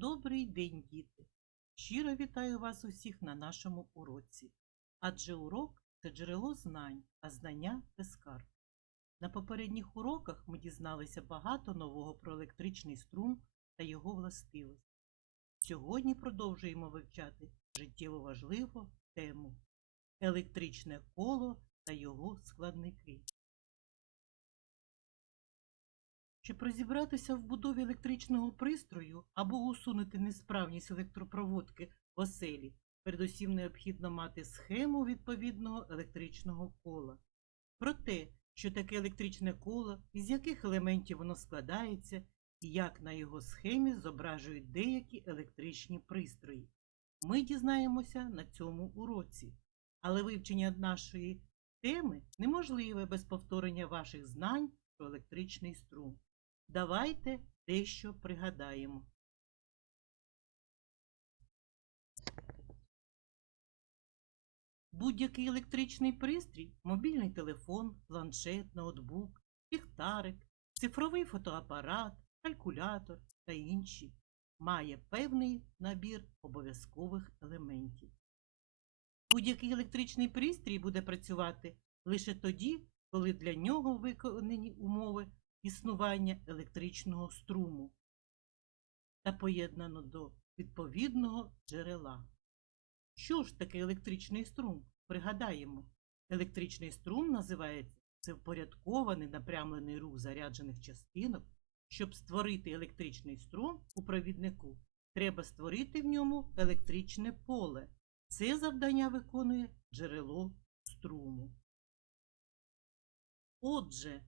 Добрий день, діти! Щиро вітаю вас усіх на нашому уроці. Адже урок це джерело знань, а знання це скарб. На попередніх уроках ми дізналися багато нового про електричний струм та його властивості. Сьогодні продовжуємо вивчати життєво важливу тему електричне коло та його складники. Щоб розібратися в будові електричного пристрою або усунути несправність електропроводки в оселі, передусім необхідно мати схему відповідного електричного кола. Про те, що таке електричне коло, із яких елементів воно складається, і як на його схемі зображують деякі електричні пристрої. Ми дізнаємося на цьому уроці. Але вивчення нашої теми неможливе без повторення ваших знань про електричний струм. Давайте дещо пригадаємо. Будь-який електричний пристрій, мобільний телефон, планшет, ноутбук, ліхтарик, цифровий фотоапарат, калькулятор та інші, має певний набір обов'язкових елементів. Будь-який електричний пристрій буде працювати лише тоді, коли для нього виконані умови існування електричного струму та поєднано до відповідного джерела. Що ж таке електричний струм? Пригадаємо, електричний струм називається це впорядкований напрямлений рух заряджених частинок. Щоб створити електричний струм у провіднику, треба створити в ньому електричне поле. Це завдання виконує джерело струму. Отже,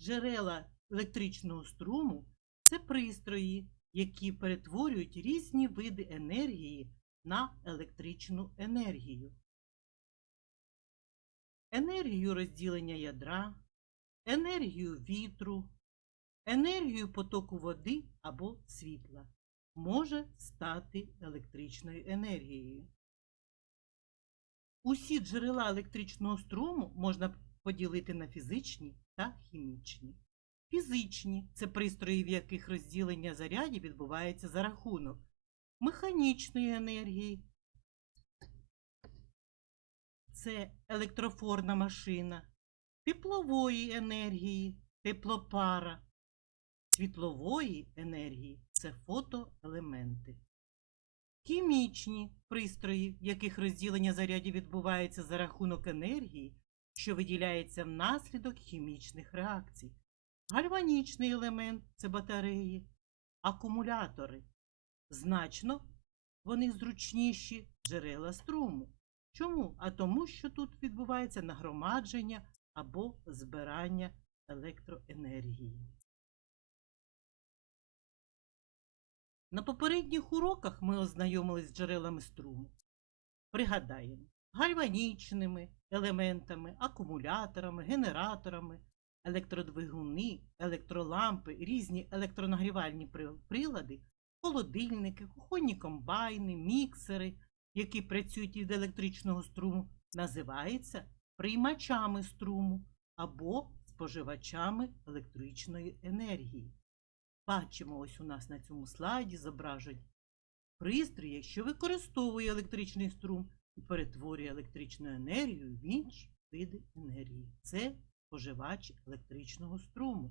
джерела електричного струму це пристрої, які перетворюють різні види енергії на електричну енергію. Енергію розділення ядра, енергію вітру, енергію потоку води або світла може стати електричною енергією. Усі джерела електричного струму можна поділити на фізичні та хімічні. Фізичні це пристрої, в яких розділення зарядів відбувається за рахунок механічної енергії. Це електрофорна машина, теплової енергії, теплопара, світлової енергії це фотоелементи. Хімічні пристрої, в яких розділення зарядів відбувається за рахунок енергії, що виділяється внаслідок хімічних реакцій. Гальванічний елемент це батареї, акумулятори. Значно вони зручніші джерела струму. Чому? А тому, що тут відбувається нагромадження або збирання електроенергії. На попередніх уроках ми ознайомились з джерелами струму. Пригадаємо, гальванічними елементами, акумуляторами, генераторами, електродвигуни, електролампи, різні електронагрівальні прилади, холодильники, кухонні комбайни, міксери, які працюють від електричного струму, називаються приймачами струму або споживачами електричної енергії. Бачимо ось у нас на цьому слайді зображень пристрій, що використовує електричний струм і перетворює електричну енергію в інші види енергії. Це споживач електричного струму.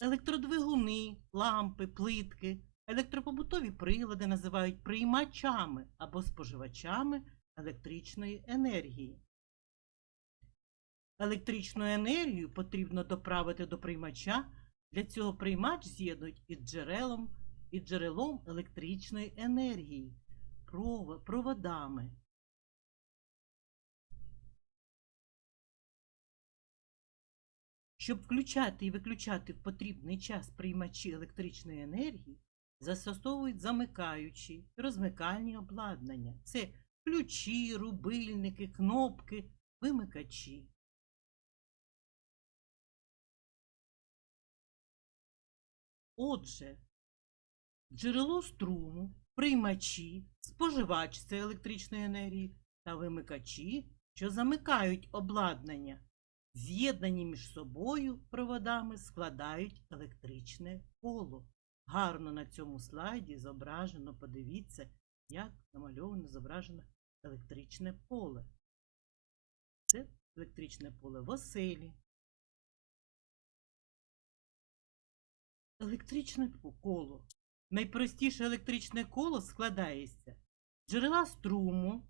Електродвигуни, лампи, плитки, електропобутові прилади називають приймачами або споживачами електричної енергії. Електричну енергію потрібно доправити до приймача. Для цього приймач з'єднують із джерелом, із джерелом електричної енергії, проводами. Щоб включати і виключати в потрібний час приймачі електричної енергії, застосовують замикаючі розмикальні обладнання. Це ключі, рубильники, кнопки, вимикачі. Отже, джерело струму, приймачі, споживач це електричної енергії та вимикачі, що замикають обладнання, з'єднані між собою проводами складають електричне коло. Гарно на цьому слайді зображено, подивіться, як намальовано зображено електричне поле. Це електричне поле в оселі. Електричне коло. Найпростіше електричне коло складається з джерела струму,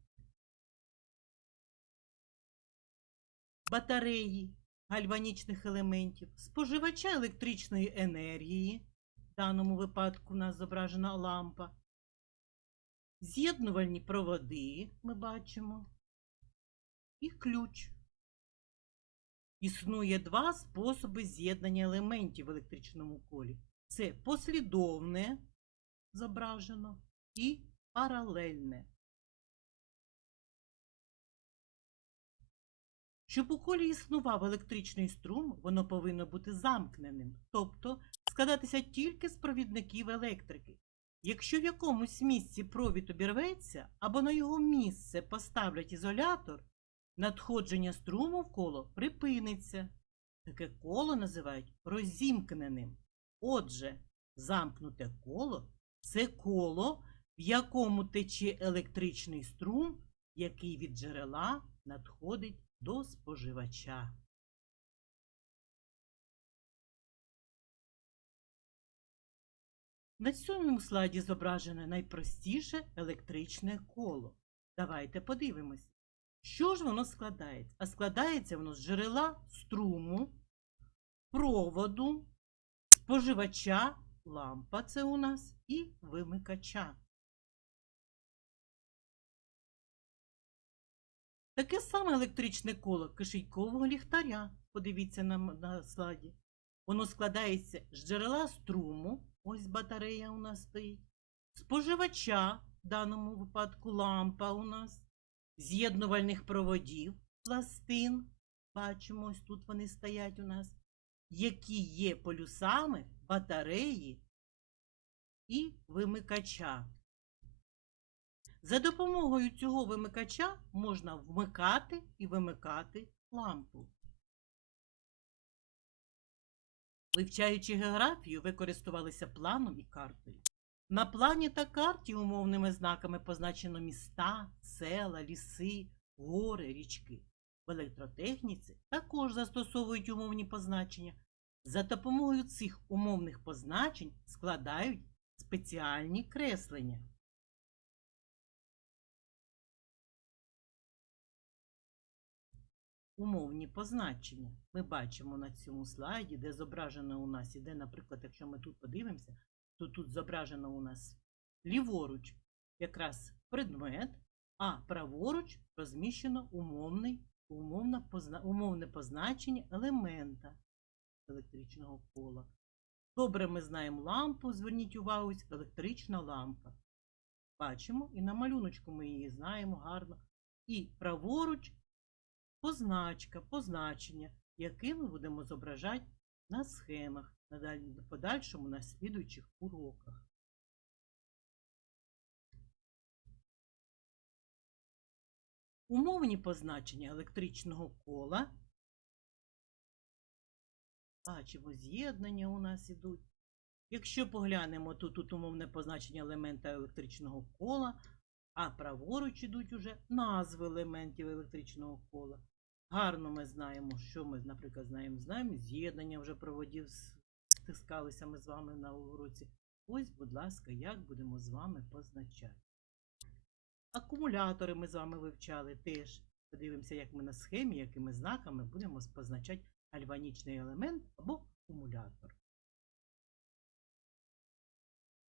батареї гальванічних елементів, споживача електричної енергії, в даному випадку у нас зображена лампа, з'єднувальні проводи ми бачимо, і ключ. Існує два способи з'єднання елементів в електричному колі. Це послідовне зображено і паралельне. Щоб у колі існував електричний струм, воно повинно бути замкненим, тобто складатися тільки з провідників електрики. Якщо в якомусь місці провід обірветься або на його місце поставлять ізолятор, надходження струму в коло припиниться. Таке коло називають розімкненим. Отже, замкнуте коло це коло, в якому тече електричний струм, який від джерела надходить до споживача. На цьому слайді зображене найпростіше електричне коло. Давайте подивимось, що ж воно складається. А складається воно з джерела струму, проводу, споживача, лампа це у нас і вимикача. Таке саме електричне коло кишенькового ліхтаря. Подивіться на, на слайді. Воно складається з джерела струму, ось батарея у нас стоїть, споживача, в даному випадку лампа у нас, з'єднувальних проводів, пластин, бачимо, ось тут вони стоять у нас, які є полюсами батареї і вимикача. За допомогою цього вимикача можна вмикати і вимикати лампу. Вивчаючи географію, ви користувалися планом і картою. На плані та карті умовними знаками позначено міста, села, ліси, гори, річки. В електротехніці також застосовують умовні позначення. За допомогою цих умовних позначень складають спеціальні креслення. Умовні позначення ми бачимо на цьому слайді, де зображено у нас іде, наприклад, якщо ми тут подивимося, то тут зображено у нас ліворуч якраз предмет, а праворуч розміщено умовний, умовна, позна, умовне позначення елемента електричного кола. Добре ми знаємо лампу, зверніть увагу, електрична лампа. Бачимо, і на малюночку ми її знаємо гарно. І праворуч позначка, позначення, яке ми будемо зображати на схемах на подальшому на слідуючих уроках. Умовні позначення електричного кола. Бачимо, з'єднання у нас ідуть. Якщо поглянемо, то тут умовне позначення елемента електричного кола, а праворуч ідуть уже назви елементів електричного кола. Гарно ми знаємо, що ми, наприклад, знаємо, знаємо, з'єднання вже проводів стискалися ми з вами на уроці. Ось, будь ласка, як будемо з вами позначати. Акумулятори ми з вами вивчали теж. Подивимося, як ми на схемі, якими знаками будемо позначати гальванічний елемент або акумулятор.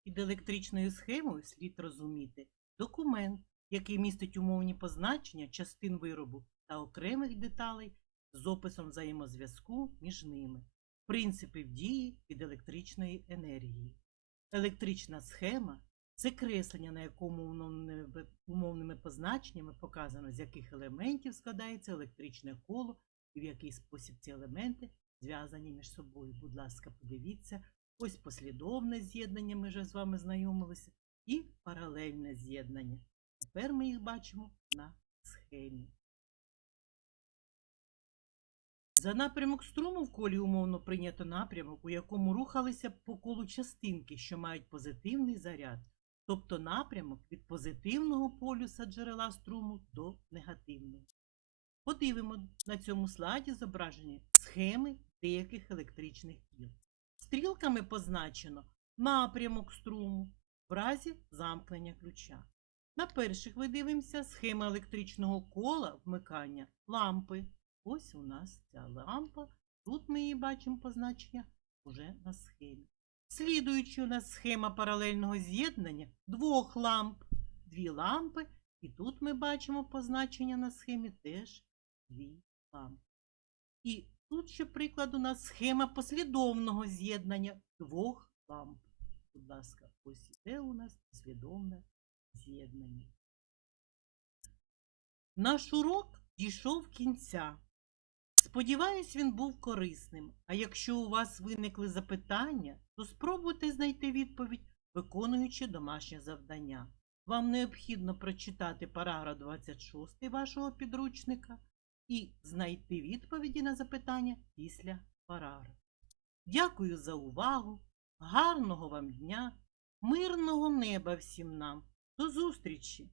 Під електричною схемою слід розуміти документ, який містить умовні позначення частин виробу та окремих деталей з описом взаємозв'язку між ними, принципів дії від електричної енергії. Електрична схема це креслення, на якому умовними, умовними позначеннями показано, з яких елементів складається електричне коло і в який спосіб ці елементи зв'язані між собою. Будь ласка, подивіться. Ось послідовне з'єднання, ми вже з вами знайомилися, і паралельне з'єднання. Тепер ми їх бачимо на схемі. За напрямок струму в колі умовно прийнято напрямок, у якому рухалися по колу частинки, що мають позитивний заряд, тобто напрямок від позитивного полюса джерела струму до негативного. Подивимо на цьому слайді зображені схеми деяких електричних кіл. Стрілками позначено напрямок струму в разі замкнення ключа. На перших ви дивимося схема електричного кола вмикання лампи. Ось у нас ця лампа. Тут ми її бачимо позначення уже на схемі. Слідуючи у нас схема паралельного з'єднання двох ламп. Дві лампи. І тут ми бачимо позначення на схемі теж дві лампи. І тут ще приклад у нас схема послідовного з'єднання двох ламп. Будь ласка, ось іде у нас послідовне з'єднання. Наш урок дійшов кінця. Сподіваюсь, він був корисним. А якщо у вас виникли запитання, то спробуйте знайти відповідь, виконуючи домашнє завдання. Вам необхідно прочитати параграф 26 вашого підручника і знайти відповіді на запитання після параграфу. Дякую за увагу, гарного вам дня, мирного неба всім нам. До зустрічі!